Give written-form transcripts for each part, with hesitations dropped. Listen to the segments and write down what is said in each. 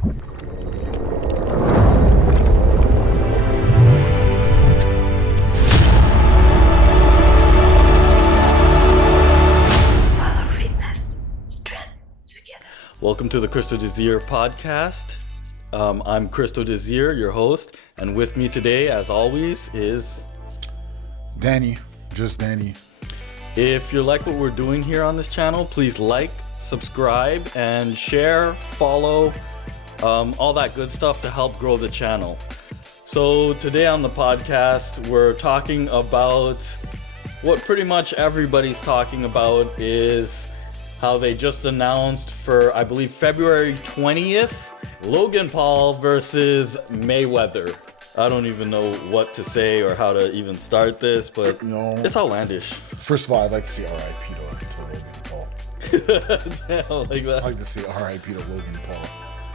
Welcome to the Cristo podcast. I'm Cristo, your host, and with me today, as always, is Danny, just Danny. If you like what we're doing here on this channel, please like, subscribe, and share, follow, all that good stuff to help grow the channel. So today on the podcast, we're talking about what pretty much everybody's talking about is how they just announced for, I believe, February 20th, Logan Paul versus Mayweather. I don't even know what to say or how to even start this, but it's outlandish. First of all, I'd like to see R.I.P. to Logan Paul. Damn, like that. I'd like to see R.I.P. to Logan Paul.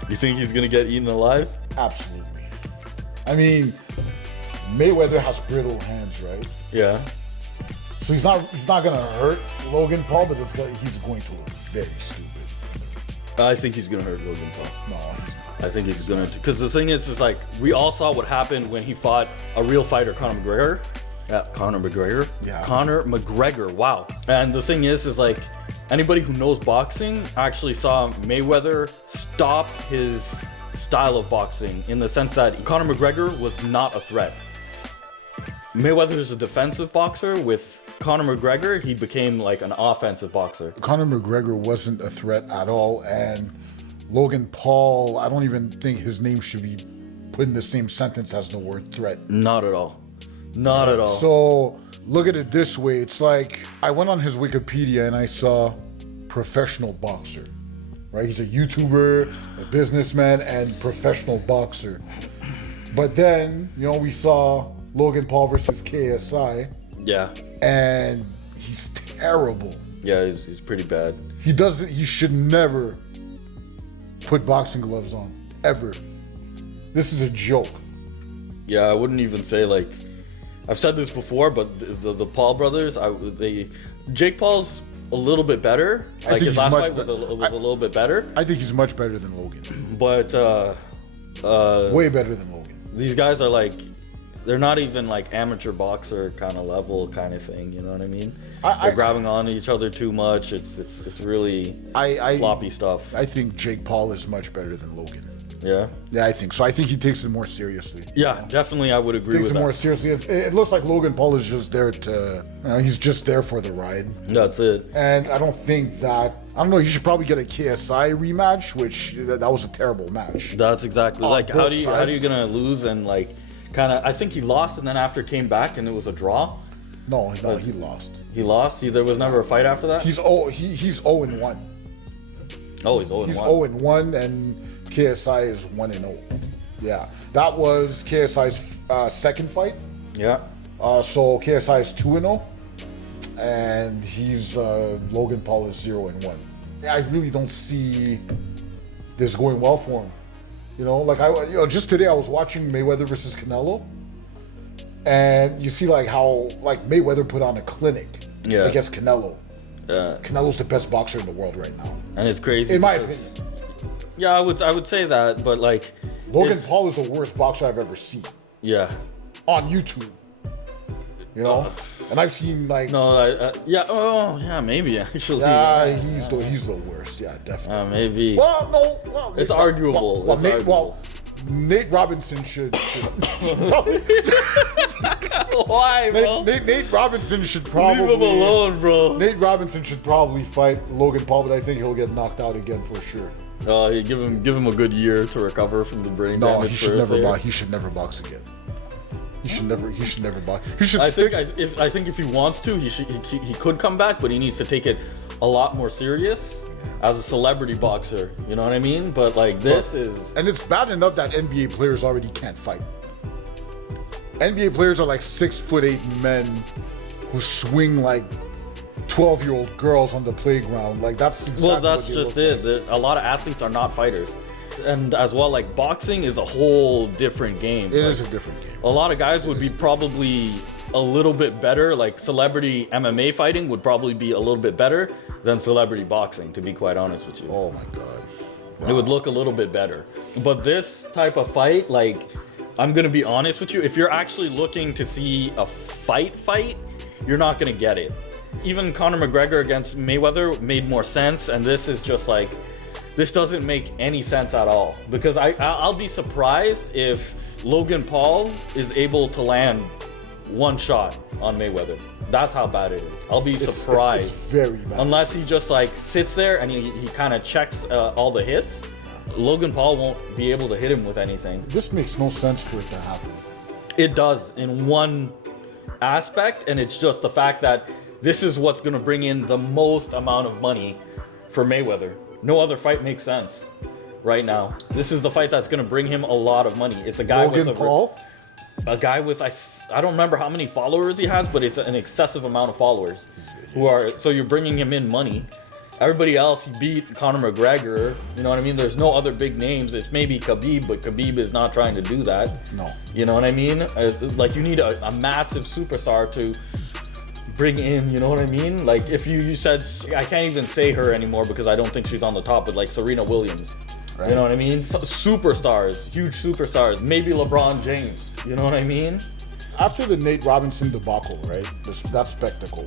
You think he's gonna get eaten alive? Absolutely. I mean, Mayweather has brittle hands, right? Yeah. So he's not gonna hurt Logan Paul, but he's going to look very stupid. I think he's gonna hurt Logan Paul. No, he's not. I think he's gonna, because the thing is like we all saw what happened when he fought a real fighter, Conor McGregor. Yeah, Conor McGregor. Yeah. Conor McGregor. Wow. And the thing is like anybody who knows boxing actually saw Mayweather stop his style of boxing in the sense that Conor McGregor was not a threat. Mayweather is a defensive boxer. With Conor McGregor, he became like an offensive boxer. Conor McGregor wasn't a threat at all, and Logan Paul, I don't even think his name should be put in the same sentence as the word threat. Not at all. Not at all. So look at it this way. It's like I went on his Wikipedia and I saw professional boxer, right? He's a YouTuber, a businessman, and professional boxer. But then, we saw Logan Paul versus KSI. Yeah. And he's terrible. Yeah, he's pretty bad. He should never put boxing gloves on, ever. This is a joke. Yeah, I wouldn't even say like, I've said this before, but the Paul brothers, Jake Paul's a little bit better. Like his last fight was a little bit better. I think he's much better than Logan. But way better than Logan. These guys are like, they're not even like amateur boxer kind of level kind of thing. You know what I mean? They're grabbing on each other too much. It's really sloppy stuff. I think Jake Paul is much better than Logan. Yeah? Yeah, I think so. I think he takes it more seriously. Yeah, definitely I would agree with that. Takes it more seriously. It looks like Logan Paul is just there to, he's just there for the ride. That's it. And I don't think that, I don't know, you should probably get a KSI rematch, which that was a terrible match. That's exactly, like how do you gonna lose and like, kind of, I think he lost and then after came back and it was a draw. No, he lost. He lost? There was never a fight after that? He's 0-1. Oh, he's 0-1. He's 0-1 and KSI is 1-0. Yeah. That was KSI's second fight. Yeah. So KSI is 2-0 and he's Logan Paul is 0-1. I really don't see this going well for him. Just today I was watching Mayweather versus Canelo, and you see like how like Mayweather put on a clinic against Canelo. Canelo's the best boxer in the world right now, and it's crazy in my opinion. Yeah, I would say that, but like Logan Paul is the worst boxer I've ever seen. Yeah, on YouTube. And I've seen like maybe actually. Yeah, he's the worst. Yeah, definitely. Maybe. Well, it's arguable. Nate Robinson should. Why, bro? Nate Robinson should probably leave him alone, bro. Nate Robinson should probably fight Logan Paul, but I think he'll get knocked out again for sure. You give him a good year to recover from the brain damage. No, he should never box again. He should never box. I think if he wants to, he could come back, but he needs to take it a lot more serious as a celebrity boxer. You know what I mean? But like and it's bad enough that NBA players already can't fight. NBA players are like 6'8" men who swing like 12-year-old girls on the playground. Like that's exactly that's just it. Like. A lot of athletes are not fighters. And as well, like boxing is a whole different game. It is a different game. A lot of guys would be probably a little bit better. Like celebrity MMA fighting would probably be a little bit better than celebrity boxing, to be quite honest with you. Oh my God. It would look a little bit better. But this type of fight, like, I'm gonna be honest with you, if you're actually looking to see a fight, you're not gonna get it. Even Conor McGregor against Mayweather made more sense, and this is just like, this doesn't make any sense at all. Because I'll be surprised if Logan Paul is able to land one shot on Mayweather. That's how bad it is. I'll be surprised. It's very bad. Unless he just like sits there and he kind of checks all the hits. Logan Paul won't be able to hit him with anything. This makes no sense for it to happen. It does in one aspect, and it's just the fact that this is what's going to bring in the most amount of money for Mayweather. No other fight makes sense right now. This is the fight that's going to bring him a lot of money. It's a guy Logan Paul? A guy with I don't remember how many followers he has, but it's an excessive amount of followers so you're bringing him in money. Everybody else, he beat Conor McGregor. You know what I mean? There's no other big names. It's maybe Khabib, but Khabib is not trying to do that. No. You know what I mean? Like, you need a massive superstar to bring in, you know what I mean? Like, if you said, I can't even say her anymore because I don't think she's on the top, but like Serena Williams. Right. You know what I mean? Superstars, huge superstars. Maybe LeBron James. You know what I mean? After the Nate Robinson debacle, right? That spectacle.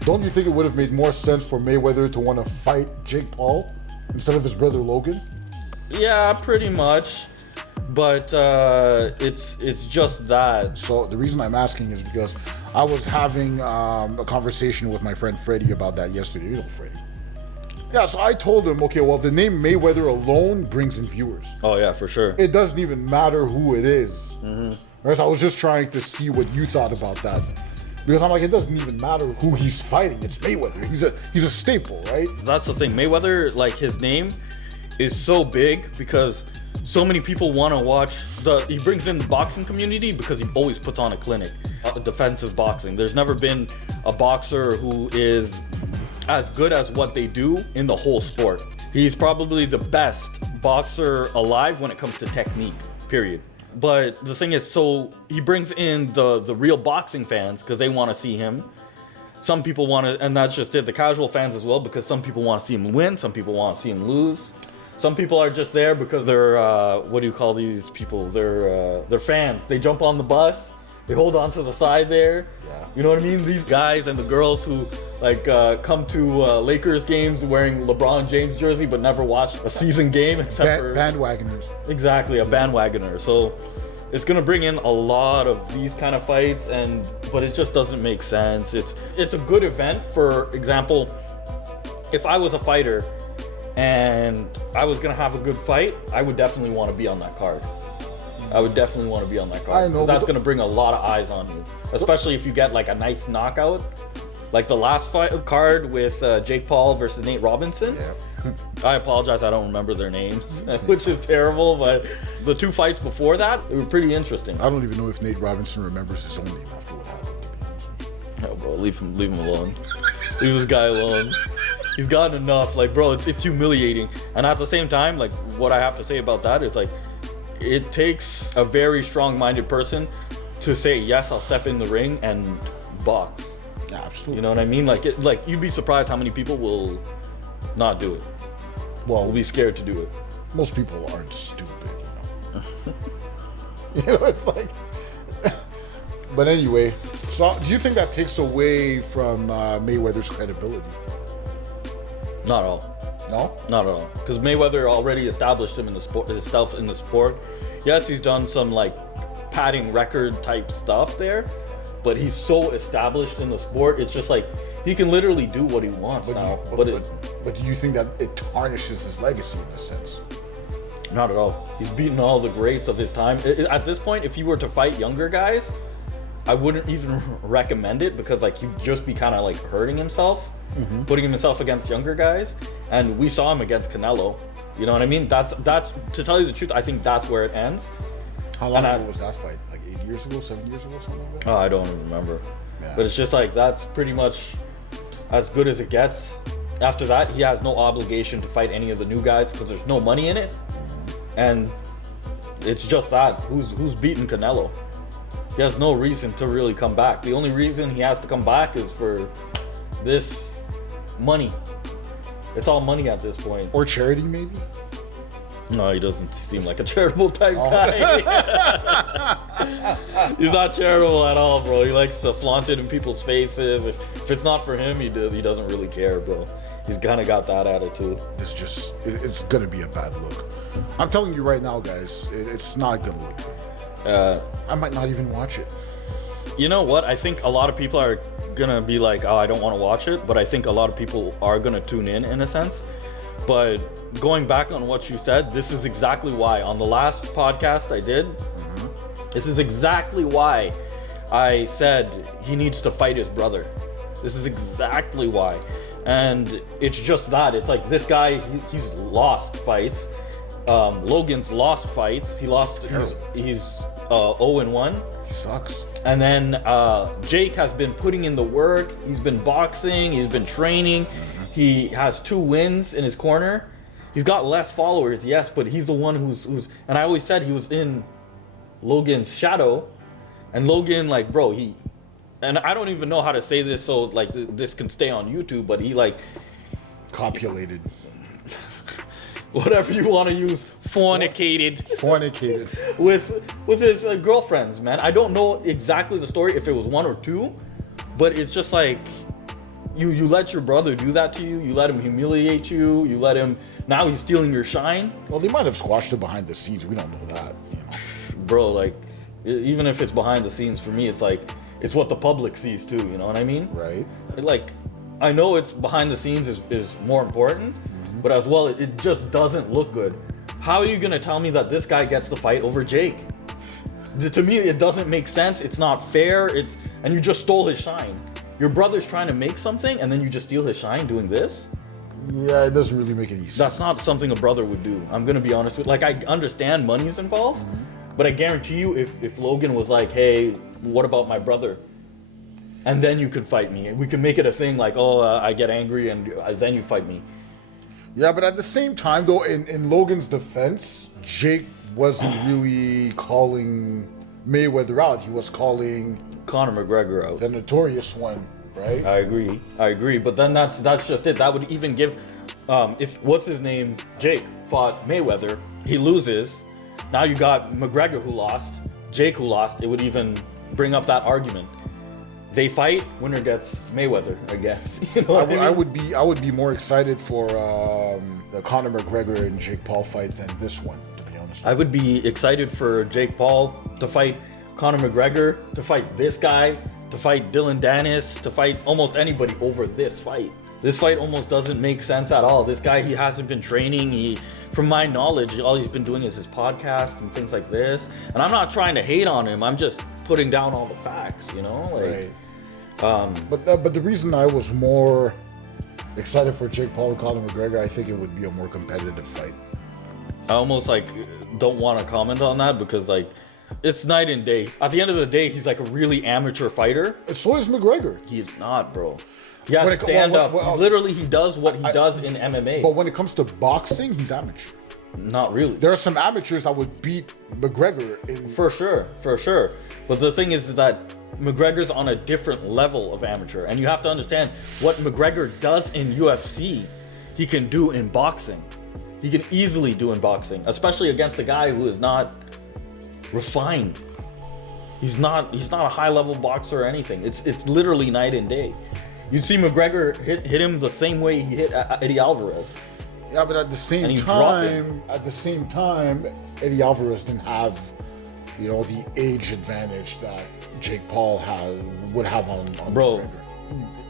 Don't you think it would have made more sense for Mayweather to want to fight Jake Paul instead of his brother Logan? Yeah, pretty much. But it's just that. So the reason I'm asking is because I was having a conversation with my friend Freddie about that yesterday. You know Freddie. Yeah, so I told him, okay, well, the name Mayweather alone brings in viewers. Oh, yeah, for sure. It doesn't even matter who it is. Mm-hmm. Right, so I was just trying to see what you thought about that. Because I'm like, it doesn't even matter who he's fighting. It's Mayweather. He's a staple, right? That's the thing. Mayweather, like, his name is so big because so many people want to watch he brings in the boxing community because he always puts on a clinic, defensive boxing. There's never been a boxer who is as good as what they do in the whole sport. He's probably the best boxer alive when it comes to technique, period. But the thing is, so he brings in the real boxing fans because they want to see him. Some people want to, and that's just it, the casual fans as well, because some people want to see him win, some people want to see him lose. Some people are just there because they're, what do you call these people? They're fans. They jump on the bus, they hold on to the side there. Yeah. You know what I mean? These guys and the girls who like come to Lakers games wearing LeBron James jersey but never watched a season game except for bandwagoners. Exactly, a bandwagoner. So it's gonna bring in a lot of these kind of fights, but it just doesn't make sense. It's a good event. For example, if I was a fighter and I was gonna have a good fight, I would definitely want to be on that card. I would definitely want to be on that card because that's gonna bring a lot of eyes on you, especially if you get like a nice knockout. Like the last fight card with Jake Paul versus Nate Robinson. Yeah. I apologize, I don't remember their names, which is terrible, but the two fights before that, they were pretty interesting. I don't even know if Nate Robinson remembers his own name after what happened, to be honest. Oh, bro, leave him alone. Leave this guy alone. He's gotten enough. Like, bro, it's humiliating. And at the same time, like, what I have to say about that is, like, it takes a very strong-minded person to say, yes, I'll step in the ring and box. Yeah, absolutely. You know what I mean? Like you'd be surprised how many people will not do it. Well, will be scared to do it. Most people aren't stupid, you know. You know, it's like. But anyway, so do you think that takes away from Mayweather's credibility? Not at all. No? Not at all. Because Mayweather already established him in the sport, himself in the sport. Yes, he's done some like padding record type stuff there. But he's so established in the sport, it's just like he can literally do what he wants now. But do you think that it tarnishes his legacy in a sense? Not at all. He's beaten all the greats of his time. At this point, if you were to fight younger guys, I wouldn't even recommend it because like you'd just be kind of like hurting himself, putting himself against younger guys. And we saw him against Canelo. You know what I mean? That's to tell you the truth, I think that's where it ends. How long ago was that fight? Like 8 years ago, 7 years ago, something like that? Oh, I don't remember. Yeah. But it's just like, that's pretty much as good as it gets. After that, he has no obligation to fight any of the new guys because there's no money in it. And it's just that. Who's beating Canelo? He has no reason to really come back. The only reason he has to come back is for this money. It's all money at this point. Or charity, maybe? No, he doesn't seem like a charitable type guy. He's not charitable at all, bro. He likes to flaunt it in people's faces. If it's not for him, he doesn't really care, bro. He's kind of got that attitude. It's gonna be a bad look. I'm telling you right now, guys, it's not gonna look good. I might not even watch it. You know what? I think a lot of people are gonna be like, oh, I don't want to watch it, but I think a lot of people are gonna tune in a sense. But going back on what you said, this is exactly why on the last podcast I did, this is exactly why I said he needs to fight his brother. This is exactly why. And it's just that. It's like this guy, he's lost fights. Logan's lost fights. He's 0-1. He sucks. And then Jake has been putting in the work. He's been boxing. He's been training. He has 2 wins in his corner. He's got less followers, yes, but he's the one who's. And I always said he was in Logan's shadow. And Logan, like, bro, and I don't even know how to say this so like this can stay on YouTube, but he like copulated. Whatever you want to use, fornicated with his girlfriends, man. I don't know exactly the story, if it was 1 or 2, but it's just like you let your brother do that to you. You let him humiliate you. You let him. Now he's stealing your shine. Well, they might have squashed it behind the scenes. We don't know that, you know. Bro, like even if it's behind the scenes, for me, it's like it's what the public sees too. You know what I mean? Right. Like I know it's behind the scenes is more important. But as well, it just doesn't look good. How are you gonna tell me that this guy gets the fight over Jake? To me, it doesn't make sense. It's not fair. And you just stole his shine. Your brother's trying to make something, and then you just steal his shine doing this? Yeah, it doesn't really make any sense. That's not something a brother would do. I'm gonna be honest with you. Like, I understand money's involved, but I guarantee you, if Logan was like, hey, what about my brother? And then you could fight me. We could make it a thing like, oh, I get angry, and then you fight me. Yeah, but at the same time, though, in Logan's defense, Jake wasn't really calling Mayweather out. He was calling Conor McGregor out. The notorious one, right? I agree. But then that's just it. That would even give, if what's his name, Jake fought Mayweather, he loses. Now you got McGregor who lost, Jake who lost. It would even bring up that argument. They fight, winner gets Mayweather, I guess. You know what I mean? I would be more excited for the Conor McGregor and Jake Paul fight than this one, to be honest. I would be excited for Jake Paul to fight Conor McGregor, to fight this guy, to fight Dylan Dennis, to fight almost anybody over this fight. This fight almost doesn't make sense at all. This guy, he hasn't been training. From my knowledge, all he's been doing is his podcast and things like this. And I'm not trying to hate on him. I'm just putting down all the facts, you know? Like, right. But the reason I was more excited for Jake Paul and Conor McGregor, I think it would be a more competitive fight. I almost like don't want to comment on that because like it's night and day. At the end of the day, he's like a really amateur fighter. So is McGregor. He's not, bro. He has to stand up. Literally, he does what he does in MMA. But when it comes to boxing, he's amateur. Not really. There are some amateurs that would beat McGregor in... For sure. But the thing is that McGregor's on a different level of amateur, and you have to understand what McGregor does in UFC, he can do in boxing. He can easily do in boxing, especially against a guy who is not refined. He's not a high-level boxer or anything. It's literally night and day. You'd see McGregor hit him the same way he hit Eddie Alvarez. Yeah, but at the same time, Eddie Alvarez didn't have, you know, the age advantage that Jake Paul would have on Bro, McGregor.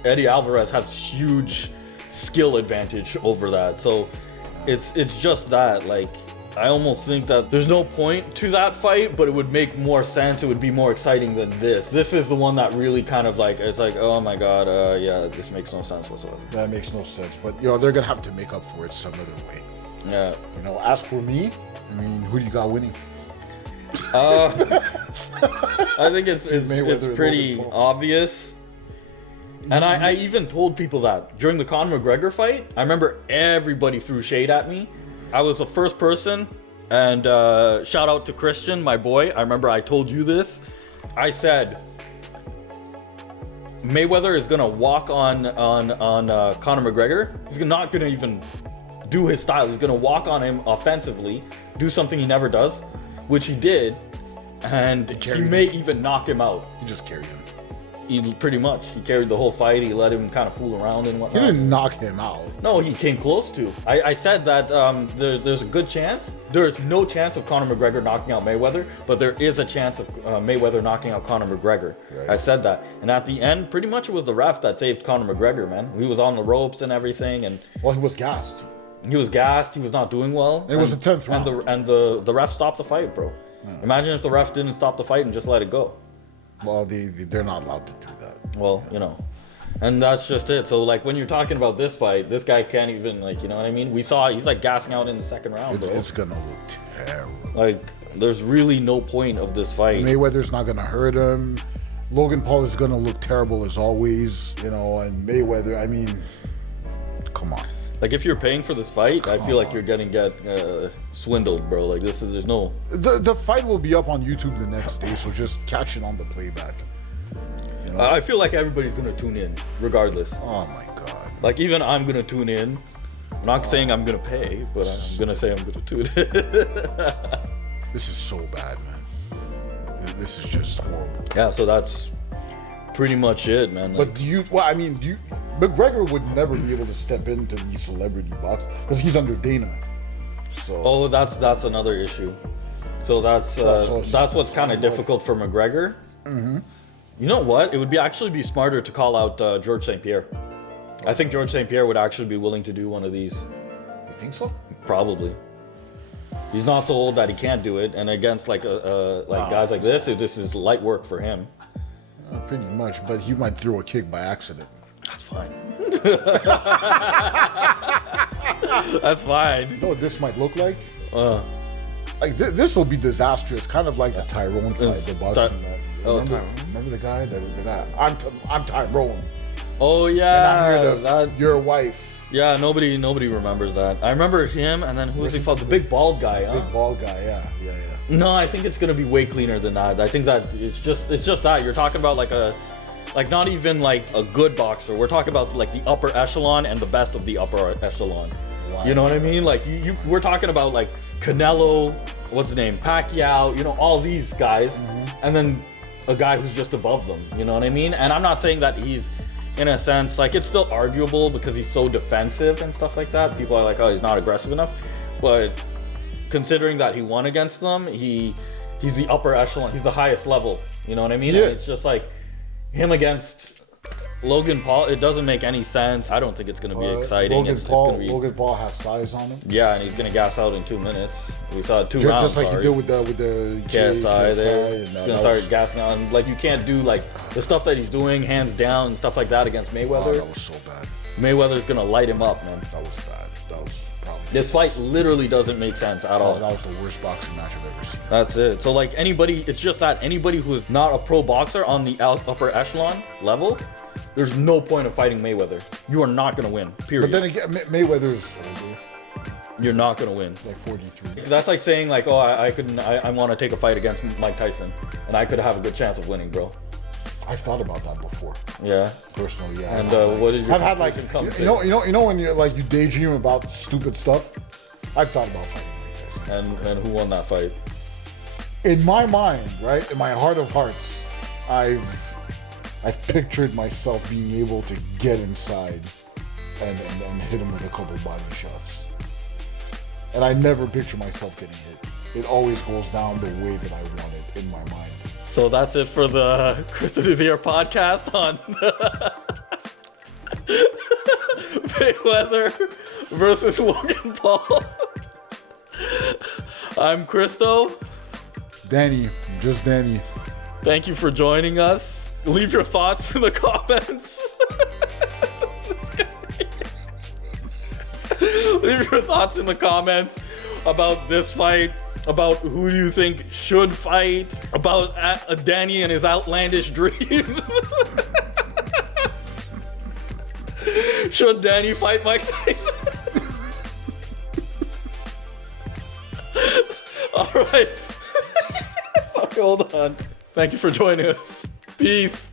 Eddie Alvarez has huge skill advantage over that. So it's just that, like, I almost think that there's no point to that fight, but it would make more sense. It would be more exciting than this. This is the one that really kind of like, it's like, oh my God, yeah, this makes no sense whatsoever. That makes no sense. But, you know, they're going to have to make up for it some other way. Yeah. You know, as for me, I mean, who do you got winning? I think it's pretty obvious. And I even told people that during the Conor McGregor fight. I remember everybody threw shade at me. I was the first person, and shout out to Christian, my boy. I remember I told you this. I said Mayweather is gonna walk on Conor McGregor. He's not gonna even do his style. He's gonna walk on him offensively, do something he never does, which he did, and he may even knock him out. He just carried him. He pretty much. He carried the whole fight. He let him kind of fool around and whatnot. He didn't knock him out. No, he came close to. I said that there's a good chance. There's no chance of Conor McGregor knocking out Mayweather, but there is a chance of Mayweather knocking out Conor McGregor. Right. I said that. And at the end, pretty much it was the ref that saved Conor McGregor, man. He was on the ropes and everything. And well, he was gassed. He was gassed. He was not doing well. It was the 10th round. And the ref stopped the fight, bro. Yeah. Imagine if the ref didn't stop the fight and just let it go. Well, they're not allowed to do that. Well, you know, and that's just it. So, like, when you're talking about this fight, this guy can't even, like, you know what I mean? We saw he's, like, gassing out in the second round, bro. It's going to look terrible. Like, there's really no point of this fight. Mayweather's not going to hurt him. Logan Paul is going to look terrible as always, you know, and Mayweather, I mean, come on. Like, if you're paying for this fight, I feel like you're getting swindled, bro. Like, there's no... The fight will be up on YouTube the next day, so just catch it on the playback. You know? I feel like everybody's going to tune in, regardless. Oh, my God. Like, even I'm going to tune in. I'm not saying I'm going to pay, but I'm going to say I'm going to tune in. This is so bad, man. This is just horrible. Yeah, so that's pretty much it, man. Like, but McGregor would never be able to step into these celebrity box because he's under Dana. So. Oh, that's another issue. So that's what's kind of difficult for McGregor. Mm-hmm. You know what? It would actually be smarter to call out George St. Pierre. I think George St. Pierre would actually be willing to do one of these. You think so? Probably. He's not so old that he can't do it, and against guys like this is light work for him. Pretty much, but he might throw a kick by accident. That's fine. That's fine. You know what this might look like? Like this will be disastrous. Kind of like the Tyrone fight, the boxing. Remember the guy? I'm Tyrone. Oh yeah, and I'm here your wife. Yeah, nobody remembers that. I remember him, and then who was he called? The big bald guy. Huh? Big bald guy. Yeah. No, I think it's gonna be way cleaner than that. I think that it's just that you're talking about like not even like a good boxer. We're talking about like the upper echelon and the best of the upper echelon. Wow. You know what I mean? Like we're talking about like Canelo, what's his name, Pacquiao. You know, all these guys, and then a guy who's just above them. You know what I mean? And I'm not saying that he's, in a sense, like it's still arguable because he's so defensive and stuff like that. People are like, oh, he's not aggressive enough, but considering that he won against them, he's the upper echelon. He's the highest level. You know what I mean? Yeah. And it's just like him against Logan Paul. It doesn't make any sense. I don't think it's going to be exciting. Logan Paul has size on him. Yeah, and he's going to gas out in 2 minutes. We saw it 2 rounds. Just like he did with the KSI there. He's going to start gassing out. And like you can't do like the stuff that he's doing, hands down and stuff like that against Mayweather. Oh, that was so bad. Mayweather's going to light him up, man. That was bad. That was probably. This fight literally doesn't make sense at all. That was the worst boxing match I've ever seen. That's it. So like it's just that anybody who is not a pro boxer on the upper echelon level, there's no point of fighting Mayweather. You are not going to win, period. But then again, Mayweather's older. You're not going to win. Like 43. That's like saying like, oh, I want to take a fight against Mike Tyson, and I could have a good chance of winning, bro. I've thought about that before. Yeah. Personally, yeah. And what did you? I've had like you know when you like you daydream about stupid stuff. I've thought about fighting Mike Tyson. And who won that fight? In my mind, right, in my heart of hearts, I've pictured myself being able to get inside and hit him with a couple body shots. And I never picture myself getting hit. It always goes down the way that I want it in my mind. So that's it for the Cristo here podcast on Mayweather versus Logan Paul. I'm Cristo. Danny, just Danny. Thank you for joining us. Leave your thoughts in the comments. Leave your thoughts in the comments about this fight, about who you think should fight, about Danny and his outlandish dreams. Should Danny fight Mike Tyson? All right. Sorry, hold on. Thank you for joining us. Peace.